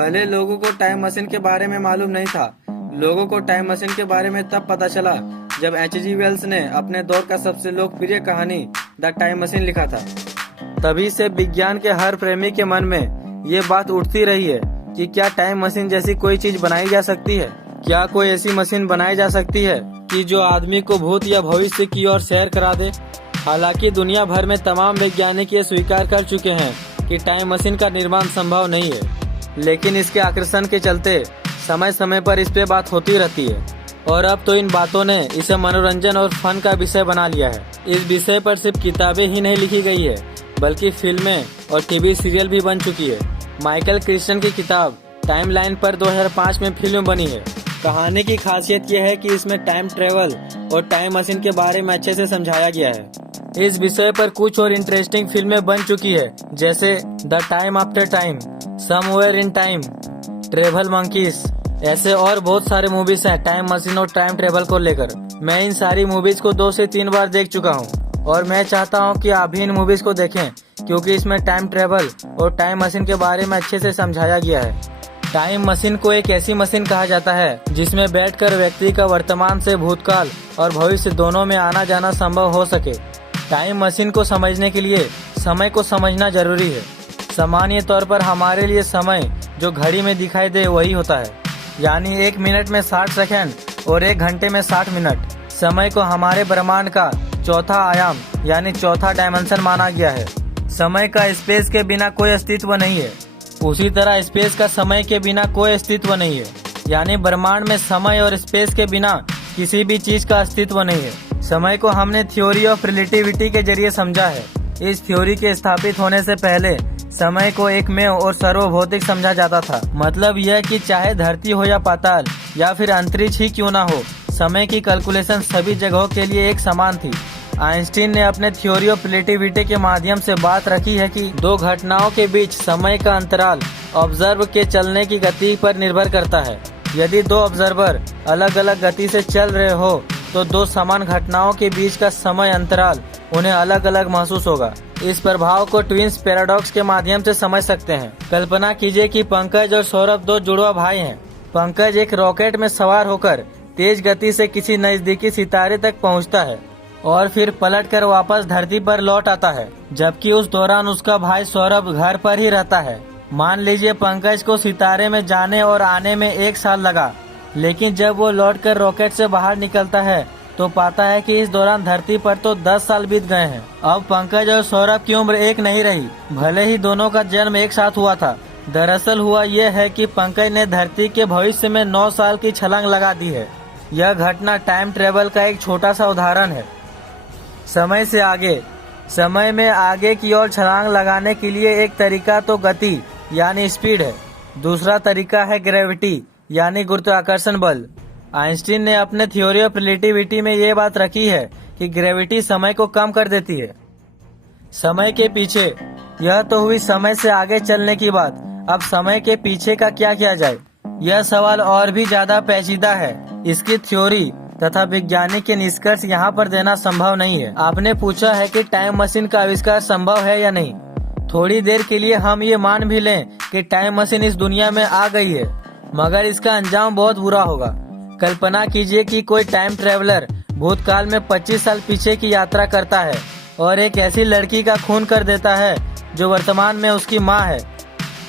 पहले लोगों को टाइम मशीन के बारे में मालूम नहीं था। लोगों को टाइम मशीन के बारे में तब पता चला जब H.G. वेल्स ने अपने दौर का सबसे लोकप्रिय कहानी द टाइम मशीन लिखा था। तभी से विज्ञान के हर प्रेमी के मन में ये बात उठती रही है कि क्या टाइम मशीन जैसी कोई चीज बनाई जा सकती है। क्या कोई ऐसी मशीन बनाई जा सकती है कि जो आदमी को भूत या भविष्य की ओर सैर करा दे। हालांकि दुनिया भर में तमाम वैज्ञानिक ये स्वीकार कर चुके हैं कि टाइम मशीन का निर्माण संभव नहीं है, लेकिन इसके आकर्षण के चलते समय समय पर इस पे बात होती रहती है। और अब तो इन बातों ने इसे मनोरंजन और फन का विषय बना लिया है। इस विषय पर सिर्फ किताबें ही नहीं लिखी गई है, बल्कि फिल्में और टीवी सीरियल भी बन चुकी है। माइकल क्रिस्टन की किताब टाइमलाइन पर 2005 में फिल्म बनी है। कहानी की खासियत यह है कि इसमें टाइम ट्रेवल और टाइम मशीन के बारे में अच्छे से समझाया गया है। इस विषय पर कुछ और इंटरेस्टिंग फिल्में बन चुकी है, जैसे the time after time, somewhere in time, travel monkeys. ऐसे और बहुत सारे मूवीज हैं टाइम मशीन और टाइम ट्रेवल को लेकर। मैं इन सारी मूवीज को 2 से 3 बार देख चुका हूँ और मैं चाहता हूँ कि आप भी इन मूवीज को देखें, क्योंकि इसमें टाइम ट्रेवल और टाइम मशीन के बारे में अच्छे से समझाया गया है। टाइम मशीन को एक ऐसी मशीन कहा जाता है जिसमें बैठकर व्यक्ति का वर्तमान से भूतकाल और भविष्य दोनों में आना जाना संभव हो सके। टाइम मशीन को समझने के लिए समय को समझना जरूरी है। सामान्य तौर पर हमारे लिए समय जो घड़ी में दिखाई दे वही होता है, यानी 1 मिनट में 60 सेकंड और 1 घंटे में 60 मिनट। समय को हमारे ब्रह्मांड का चौथा आयाम यानी चौथा डायमेंशन माना गया है। समय का स्पेस के बिना कोई अस्तित्व नहीं है, उसी तरह स्पेस का समय के बिना कोई अस्तित्व नहीं है, यानी ब्रह्मांड में समय और स्पेस के बिना किसी भी चीज का अस्तित्व नहीं है। समय को हमने थ्योरी ऑफ रिलेटिविटी के जरिए समझा है। इस थ्योरी के स्थापित होने से पहले समय को एकमेव और सर्वभौतिक समझा जाता था। मतलब यह कि चाहे धरती हो या पाताल या फिर अंतरिक्ष ही क्यों ना हो, समय की कैलकुलेशन सभी जगहों के लिए एक समान थी। आइंस्टीन ने अपने थ्योरी ऑफ रिलेटिविटी के माध्यम से बात रखी है कि 2 घटनाओं के बीच समय का अंतराल ऑब्जर्व के चलने की गति पर निर्भर करता है। यदि 2 ऑब्जर्वर अलग अलग गति से चल रहे हो तो 2 समान घटनाओं के बीच का समय अंतराल उन्हें अलग अलग महसूस होगा। इस प्रभाव को ट्विंस पैराडॉक्स के माध्यम से समझ सकते हैं। कल्पना कीजिए कि पंकज और सौरभ 2 जुड़वा भाई हैं। पंकज एक रॉकेट में सवार होकर तेज गति से किसी नजदीकी सितारे तक पहुंचता है और फिर पलटकर वापस धरती पर लौट आता है, जबकि उस दौरान उसका भाई सौरभ घर पर ही रहता है। मान लीजिए पंकज को सितारे में जाने और आने में 1 साल लगा, लेकिन जब वो लौटकर रॉकेट से बाहर निकलता है तो पाता है कि इस दौरान धरती पर तो 10 साल बीत गए हैं। अब पंकज और सौरभ की उम्र एक नहीं रही, भले ही दोनों का जन्म एक साथ हुआ था। दरअसल हुआ यह है कि पंकज ने धरती के भविष्य में 9 साल की छलांग लगा दी है। यह घटना टाइम ट्रेवल का एक छोटा सा उदाहरण है। समय से आगे, समय में आगे की ओर छलांग लगाने के लिए एक तरीका तो गति यानी स्पीड है, दूसरा तरीका है ग्रेविटी यानी गुरुत्वाकर्षण बल। आइंस्टीन ने अपने थ्योरी ऑफ रिलेटिविटी में ये बात रखी है कि ग्रेविटी समय को कम कर देती है। समय के पीछे, यह तो हुई समय से आगे चलने की बात। अब समय के पीछे का क्या किया जाए, यह सवाल और भी ज्यादा पेचीदा है। इसकी थ्योरी तथा वैज्ञानिक के निष्कर्ष यहाँ पर देना संभव नहीं है। आपने पूछा है कि टाइम मशीन का आविष्कार संभव है या नहीं। थोड़ी देर के लिए हम ये मान भी लें कि टाइम मशीन इस दुनिया में आ गई है, मगर इसका अंजाम बहुत बुरा होगा। कल्पना कीजिए कि कोई टाइम ट्रेवलर भूतकाल में 25 साल पीछे की यात्रा करता है और एक ऐसी लड़की का खून कर देता है जो वर्तमान में उसकी माँ है।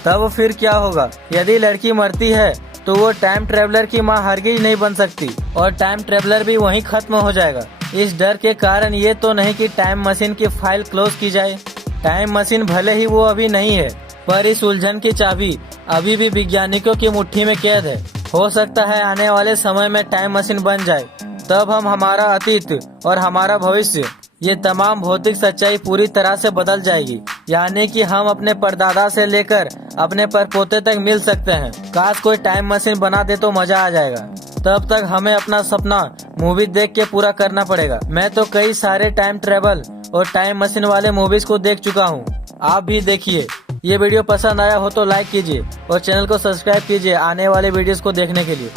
तब फिर क्या होगा? यदि लड़की मरती है तो वो टाइम ट्रेवलर की माँ हरगिज नहीं बन सकती और टाइम ट्रेवलर भी वहीं खत्म हो जाएगा। इस डर के कारण ये तो नहीं कि टाइम मशीन की फाइल क्लोज की जाए। टाइम मशीन भले ही वो अभी नहीं है, पर इस उलझन की चाबी अभी भी वैज्ञानिकों की मुट्ठी में कैद है। हो सकता है आने वाले समय में टाइम मशीन बन जाए, तब हम हमारा अतीत और हमारा भविष्य, ये तमाम भौतिक सच्चाई पूरी तरह से बदल जाएगी। यानी कि हम अपने परदादा से लेकर अपने परपोते तक मिल सकते हैं। काश कोई टाइम मशीन बना दे तो मजा आ जाएगा। तब तक हमें अपना सपना मूवी देख के पूरा करना पड़ेगा। मैं तो कई सारे टाइम ट्रेवल और टाइम मशीन वाले मूवीज को देख चुका हूँ, आप भी देखिए। ये वीडियो पसंद आया हो तो लाइक कीजिए और चैनल को सब्सक्राइब कीजिए आने वाले वीडियोस को देखने के लिए।